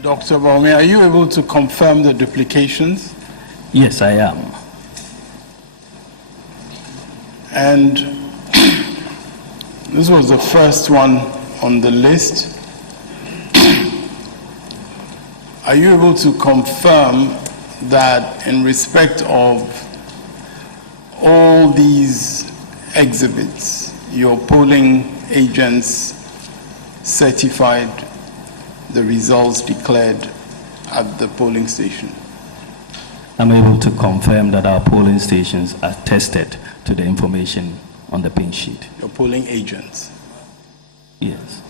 Dr. Baumi, are you able to confirm the duplications? Yes, I am. And this was the first one on the list. Are you able to confirm that in respect of all these exhibits, your polling agents certified the results declared at the polling station? I'm able to confirm that our polling stations are tested to the information on the pink sheet. Your polling agents? Yes.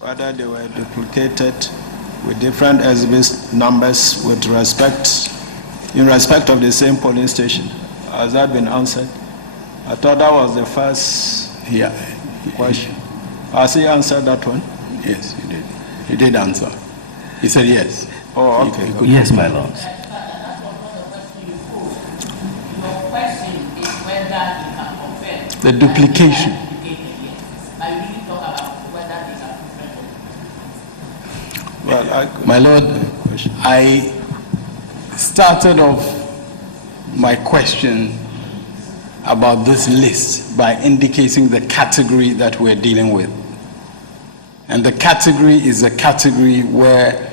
Whether they were duplicated with different exhibit numbers in respect of the same polling station. Has that been answered? I thought that was the first question. Has he answered that one? Yes, he did. He did answer. He said yes. Oh, okay. Yes, my lord. Your question is whether you can confirm the duplication. But you didn't talk about whether they are confirmed. Well, My lord, I started off my question about this list by indicating the category that we're dealing with. And the category is a category where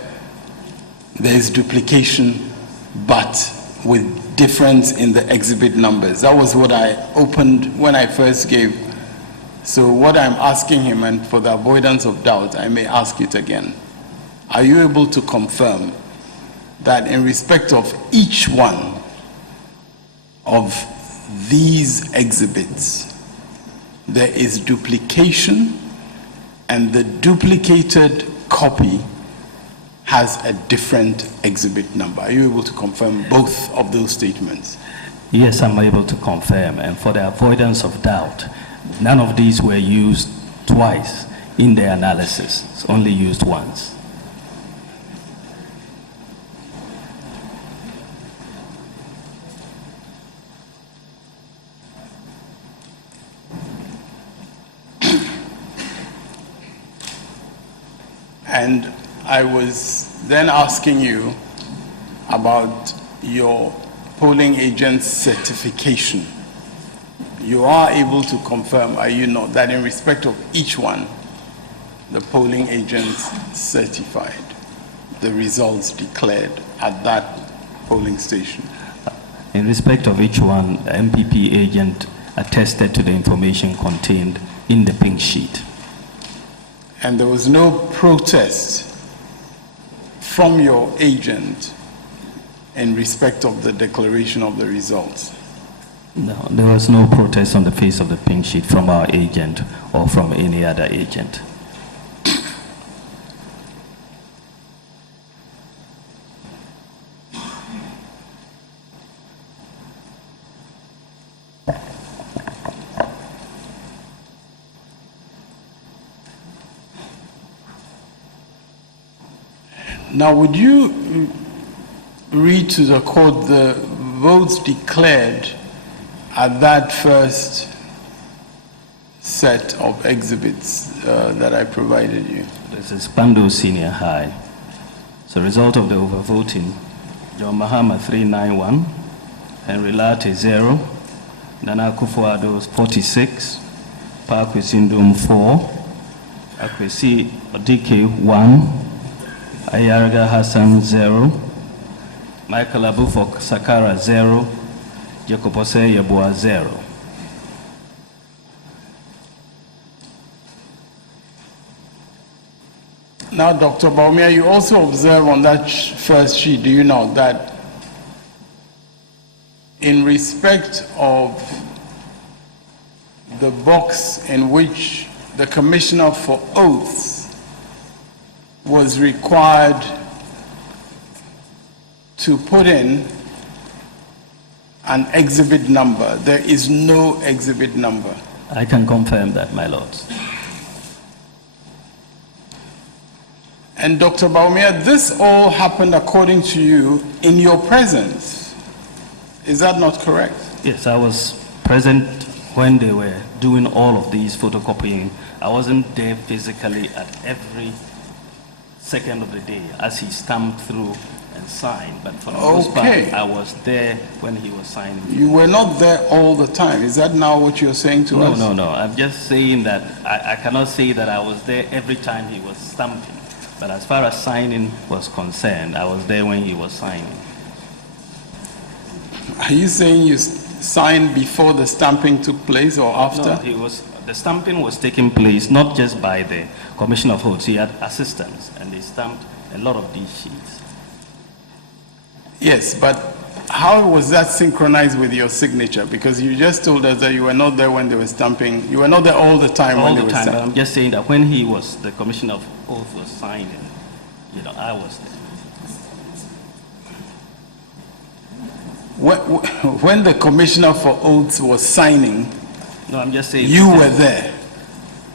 there is duplication, but with difference in the exhibit numbers. That was what I opened when I first gave. So what I'm asking him, and for the avoidance of doubt, I may ask it again. Are you able to confirm that in respect of each one of these exhibits, there is duplication, and the duplicated copy has a different exhibit number? Are you able to confirm both of those statements? Yes, I'm able to confirm, and for the avoidance of doubt, none of these were used twice in the analysis. It's only used once. And I was then asking you about your polling agent's certification. You are able to confirm, are you not, that in respect of each one, the polling agents certified the results declared at that polling station? In respect of each one, the MPP agent attested to the information contained in the pink sheet. And there was no protest from your agent in respect of the declaration of the results? No, there was no protest on the face of the pink sheet from our agent or from any other agent. Now, would you read to the court the votes declared at that first set of exhibits that I provided you? This is Pando Senior High. So, result of the overvoting: John Mahama 391, Henry Latte 0, Nana Akufo-Addo 46, Parkway Sindum 4, Akwesi Odike 1, Ayaraga Hassan 0, Michael Abufok Sakara 0, Jacob Osei Yeboah 0. Now, Dr. Baumia, you also observe on that first sheet, do you know, that in respect of the box in which the Commissioner for Oaths was required to put in an exhibit number, there is no exhibit number? I can confirm that, my lords. And Dr. Baumia, this all happened, according to you, in your presence. Is that not correct? Yes, I was present when they were doing all of these photocopying. I wasn't there physically at every second of the day as he stamped through and signed, but for the most part, I was there when he was signing. You were not there all the time. Is that now what you're saying to us? No. I'm just saying that I cannot say that I was there every time he was stamping. But as far as signing was concerned, I was there when he was signing. Are you saying you signed before the stamping took place or after? No, the stamping was taking place not just by the Commissioner of Oaths. He had assistants, and they stamped a lot of these sheets. Yes, but how was that synchronized with your signature? Because you just told us that you were not there when they were stamping. You were not there all the time when they were stamping. But I'm just saying that when the Commissioner of Oaths was signing, I was there. When the Commissioner for Oaths was signing, no, I'm just saying you were there.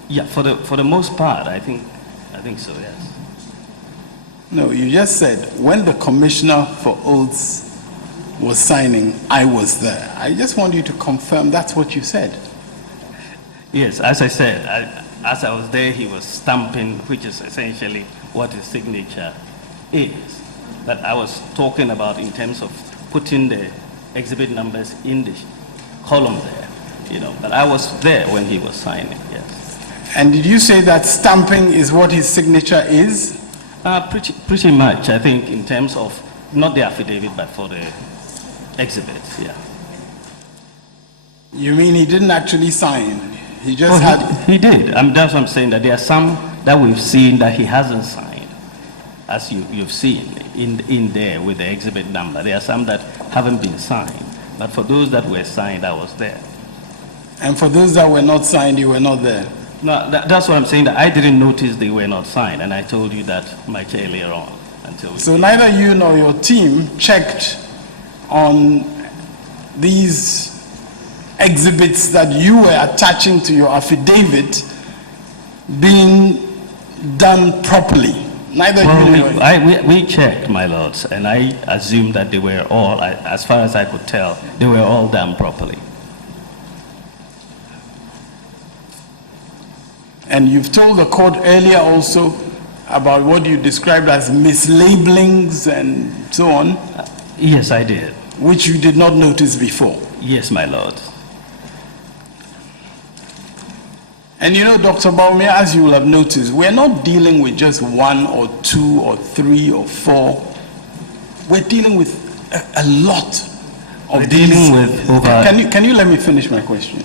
Yeah, for the most part, I think so. Yes. No, you just said when the Commissioner for Oaths was signing, I was there. I just want you to confirm that's what you said. Yes, as I said, as I was there, he was stamping, which is essentially what his signature is. But I was talking about in terms of putting the exhibit numbers in the column there, But I was there when he was signing, yes. And did you say that stamping is what his signature is? Pretty much, I think, in terms of not the affidavit, but for the exhibits, yeah. You mean he didn't actually sign? He just had... He did. That's what I'm saying, that there are some that we've seen that he hasn't signed, as you've seen in there with the exhibit number. There are some that haven't been signed. But for those that were signed, I was there. And for those that were not signed, you were not there? No, that's what I'm saying, that I didn't notice they were not signed, and I told you that much earlier on. So neither you nor your team checked on these exhibits that you were attaching to your affidavit being done properly? Neither you nor... We checked, my lords, and I assumed that they were all, as far as I could tell, they were all done properly. And you've told the court earlier also about what you described as mislabelings and so on? Yes, I did. Which you did not notice before? Yes, my lord. And Dr. Baumia, as you will have noticed, we're not dealing with just 1 or 2 or 3 or 4. We're dealing with a lot of We're these. Dealing with over... Can you let me finish my question?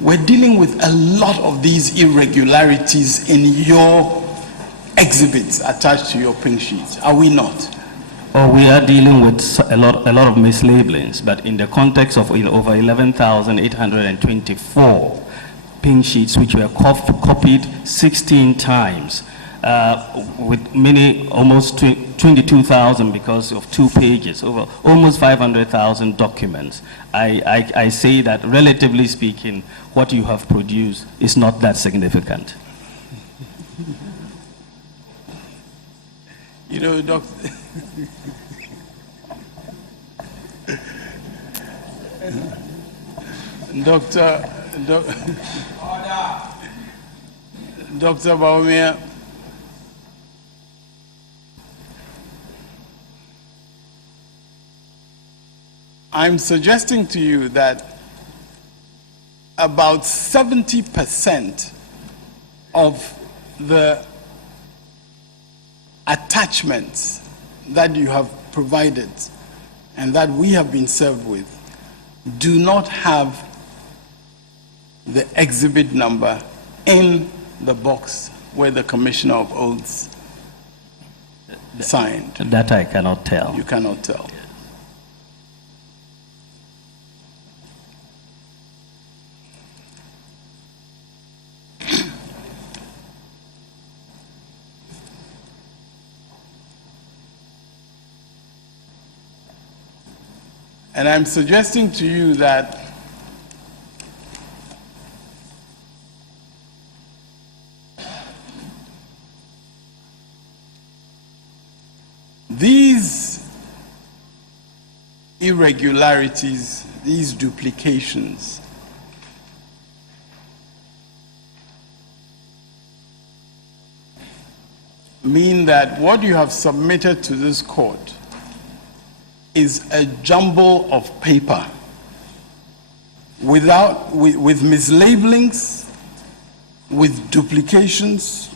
We're dealing with a lot of these irregularities in your exhibits attached to your pink sheets, are we not? Oh, we are dealing with a lot of mislabelings, but in the context of over 11,824 pink sheets, which were copied 16 times, with almost 22,000 because of 2 pages, over almost 500,000 documents. I say that, relatively speaking, what you have produced is not that significant. You know, Doctor. Dr. Baumia, I'm suggesting to you that about 70% of the attachments that you have provided and that we have been served with do not have the exhibit number in the box where the Commissioner of Oaths signed. That I cannot tell. You cannot tell. And I'm suggesting to you that these irregularities, these duplications, mean that what you have submitted to this court is a jumble of paper with mislabelings, with duplications,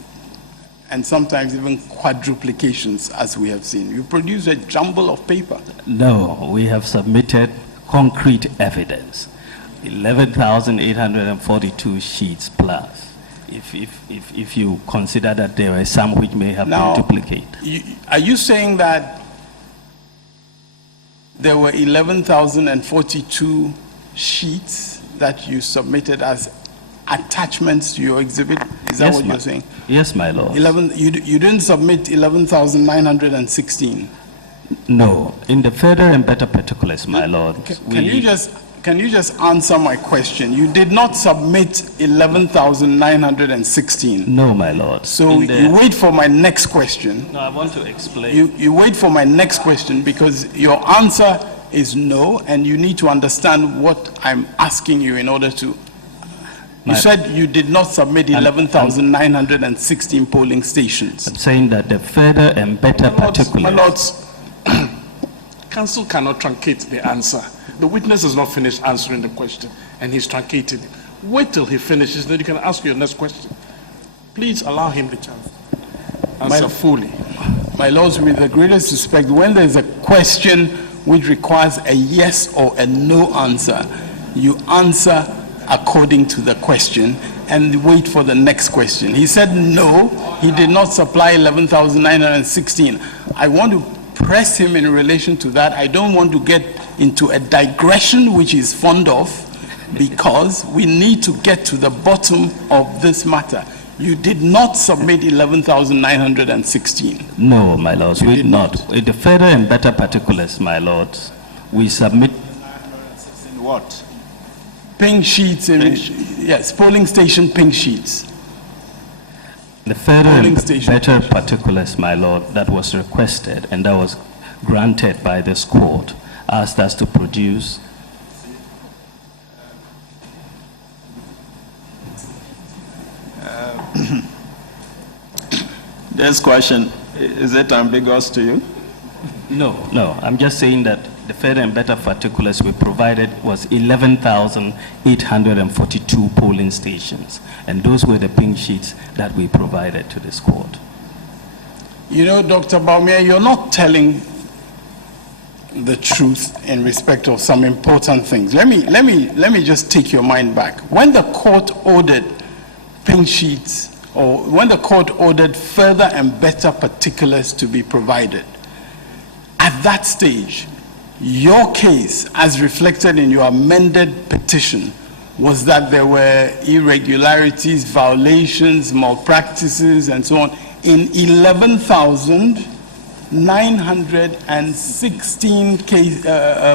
and sometimes even quadruplications, as we have seen. You produce a jumble of paper. No, we have submitted concrete evidence, 11,842 sheets plus. If you consider that there are some which may have been duplicated. Are you saying that there were 11,042 sheets that you submitted as attachments to your exhibit? Is that what you're saying? Yes, my lord. You didn't submit 11,916? No, in the further and better particulars, my lord. Can you just answer my question? You did not submit 11,916. No, my lord. So you wait for my next question. No, I want to explain. You wait for my next question because your answer is no, and you need to understand what I'm asking you in order to. You said you did not submit 11,916 polling stations. I'm saying that the further and better particulars. My lords, counsel cannot truncate the answer. The witness has not finished answering the question, and he's truncated it. Wait till he finishes, then you can ask your next question. Please allow him the chance. Answer fully. My lords, with the greatest respect, when there's a question which requires a yes or a no answer, you answer according to the question and wait for the next question. He said no, he did not supply 11,916. I want to press him in relation to that. I don't want to get into a digression which he's fond of, because we need to get to the bottom of this matter. You did not submit 11,916. No, my lords, we did not. In the further and better particulars, my lords, we submit. In what? Pink sheets, yes, polling station pink sheets. The further and better particulars, my lord, that was requested and that was granted by this court, asked us to produce. This question, is it ambiguous to you? No, I'm just saying that the further and better particulars we provided was 11,842 polling stations, and those were the pink sheets that we provided to this court. You know, Dr. Baumia, you're not telling the truth in respect of some important things. Let me just take your mind back. When the court ordered pink sheets, or when the court ordered further and better particulars to be provided, at that stage, your case, as reflected in your amended petition, was that there were irregularities, violations, malpractices, and so on in 11,916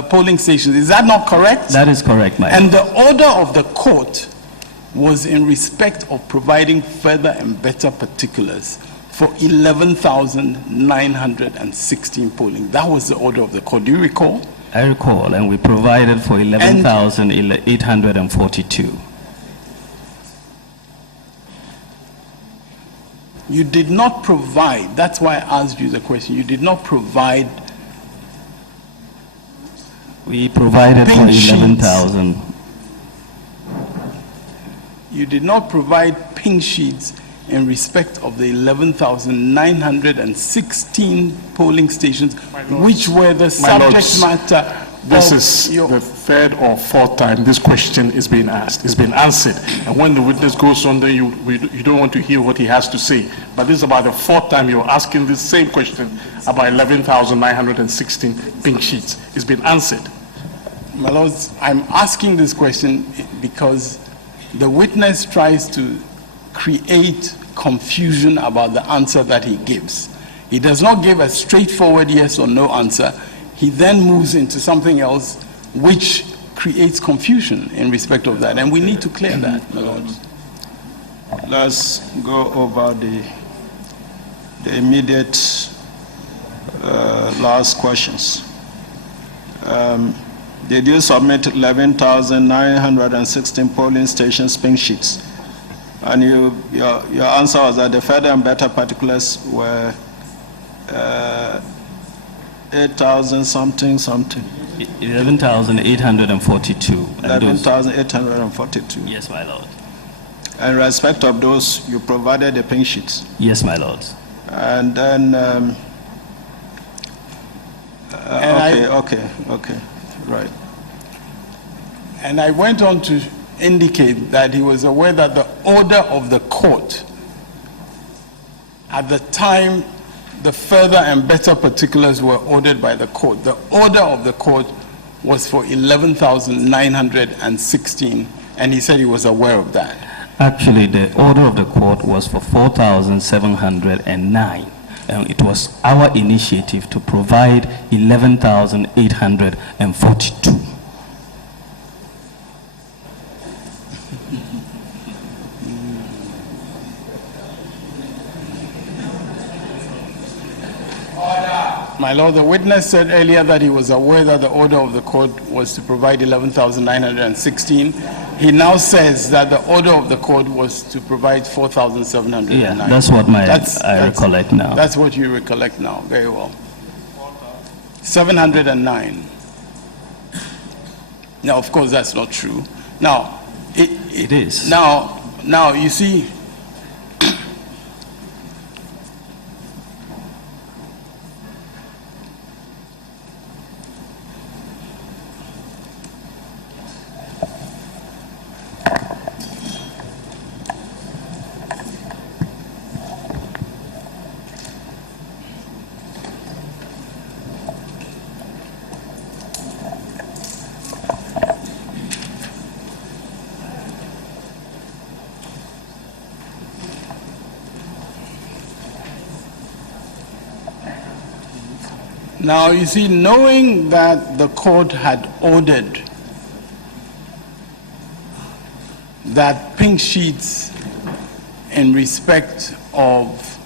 polling stations. Is that not correct? That is correct, my And the order of the court was in respect of providing further and better particulars for 11,916 polling. That was the order of the court. Do you recall? I recall, and we provided for 11,842. You did not provide, that's why I asked you the question, you did not provide We provided for pink sheets. 11,000. You did not provide pink sheets in respect of the 11,916 polling stations, which were the subject lords, matter This of is your... the third or fourth time this question is being asked. It's been answered. And when the witness goes on, then you don't want to hear what he has to say. But this is about the fourth time you're asking this same question about 11,916 pink sheets. It's been answered. My lords, I'm asking this question because the witness tries to create confusion about the answer that he gives. He does not give a straightforward yes or no answer. He then moves into something else which creates confusion in respect of that, and we need to clear that, my lords. Let's go over the immediate last questions. Did you submit 11,916 polling stations pink sheets? And your answer was that the further and better particulars were 8,000 something. 11,842. 11,842. Yes, my lord. In respect of those, you provided the pink sheets. Yes, my lord. And then, okay, right. And I went on to indicate that he was aware that the order of the court, at the time the further and better particulars were ordered by the court, the order of the court was for 11,916, and he said he was aware of that. Actually, the order of the court was for 4,709, and it was our initiative to provide 11,842. My lord, the witness said earlier that he was aware that the order of the court was to provide 11,916. He now says that the order of the court was to provide 4,709. Yeah, that's what I recollect now. That's what you recollect now. Very well. 709. Now, of course, that's not true. Now, It is. Now, you see, knowing that the court had ordered that pink sheets in respect of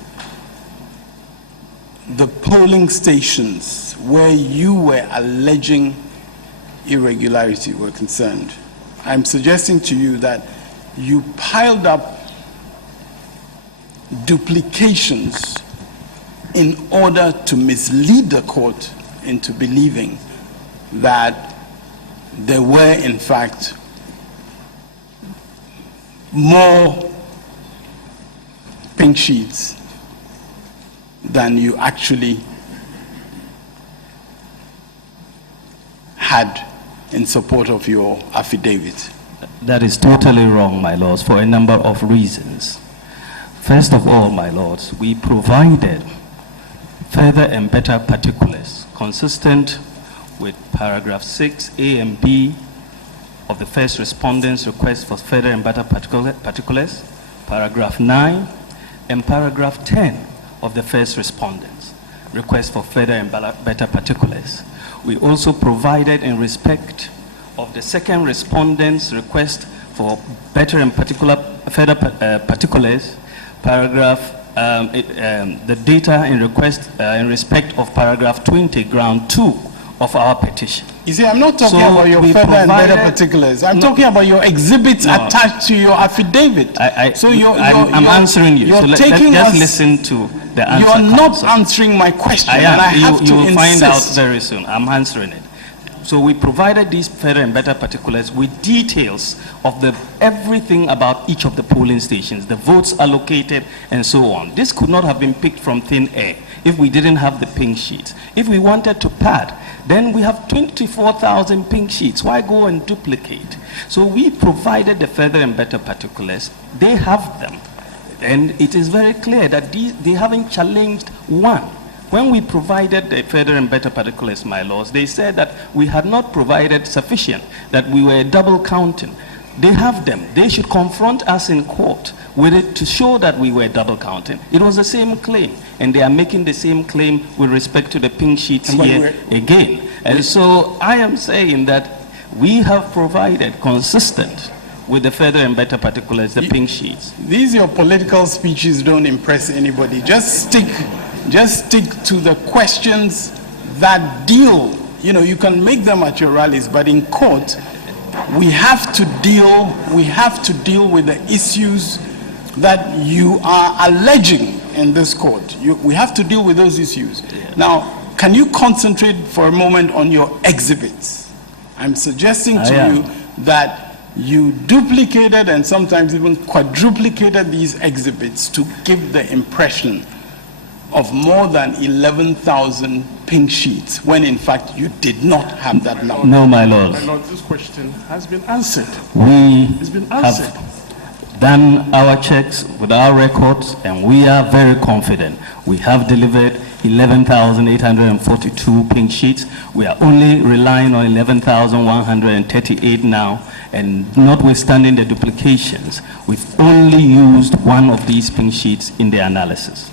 the polling stations where you were alleging irregularity were concerned, I'm suggesting to you that you piled up duplications in order to mislead the court into believing that there were, in fact, more pink sheets than you actually had in support of your affidavit. That is totally wrong, my lords, for a number of reasons. First of all, my lords, we provided further and better particulars consistent with paragraph 6A and B of the first respondent's request for further and better particulars, paragraph 9, and paragraph 10 of the first respondent's request for further and better particulars. We also provided in respect of the second respondent's request for better and further particulars, paragraph the data in respect of paragraph 20, ground 2 of our petition. You see, I'm not talking So about your we further and better provided- particulars. I'm No. talking about your exhibits No. attached to your affidavit. I'm answering you. You're So let's taking just us. listen to the answer. You're not Counsel. answering my question, I and I am. have You to will find out insist. very soon. I'm answering it. So we provided these further and better particulars with details of everything about each of the polling stations, the votes allocated, and so on. This could not have been picked from thin air if we didn't have the pink sheets. If we wanted to pad, then we have 24,000 pink sheets. Why go and duplicate? So we provided the further and better particulars. They have them. And it is very clear that they haven't challenged one. When we provided the further and better particulars, my lords, they said that we had not provided sufficient, that we were double counting. They have them. They should confront us in court with it to show that we were double counting. It was the same claim, and they are making the same claim with respect to the pink sheets But here again. And so I am saying that we have provided consistent with the further and better particulars, the pink sheets. These your political speeches don't impress anybody. Just stick to the questions that deal. You can make them at your rallies, but in court, we have to deal with the issues that you are alleging in this court. We have to deal with those issues. Now, can you concentrate for a moment on your exhibits? I'm suggesting to you that you duplicated and sometimes even quadruplicated these exhibits to give the impression of more than 11,000 pink sheets, when in fact you did not have that number. No, my lords. My lord, this question has been answered. We It's been answered. have done our checks with our records, and we are very confident. We have delivered 11,842 pink sheets. We are only relying on 11,138 now, and notwithstanding the duplications, we've only used one of these pink sheets in the analysis.